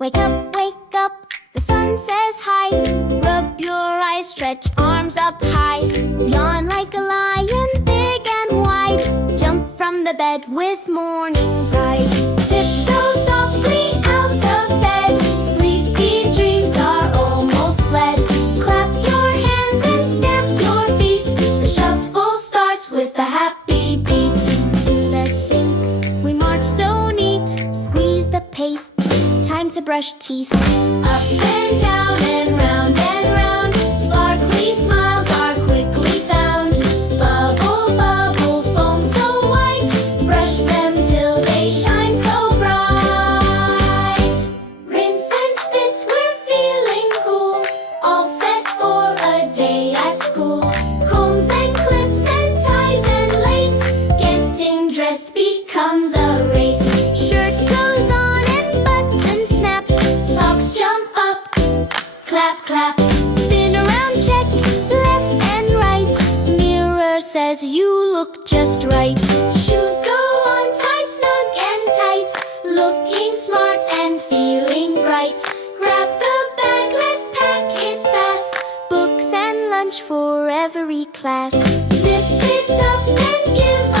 wake up, the sun says hi. Rub your eyes, stretch arms up high. Yawn like a lion, big and wide. Jump from the bed with morning pride. Tiptoe softly out of bed. Sleepy dreams are almost fled. Clap your hands and stamp your feet. The shuffle starts with a happy beat. To the sink we march so neat. Squeeze the paste, time to brush teeth. Up and down and round and round. Sparkly smiles are quickly found. Bubble, bubble, foam so white. Brush them till they shine so bright. Rinse and spit, we're feeling cool. All set for a day at school. Combs and clips and ties and lace. Getting dressed becomes a race. Shirt goes on and buttons snap. Socks jump up, clap, clap. Spin around, check left and right. Mirror says you look just right. Shoes go on tight, snug and tight. Looking smart and feeling bright. Grab the bag, let's pack it fast. Books and lunch for every class. Zip it up and give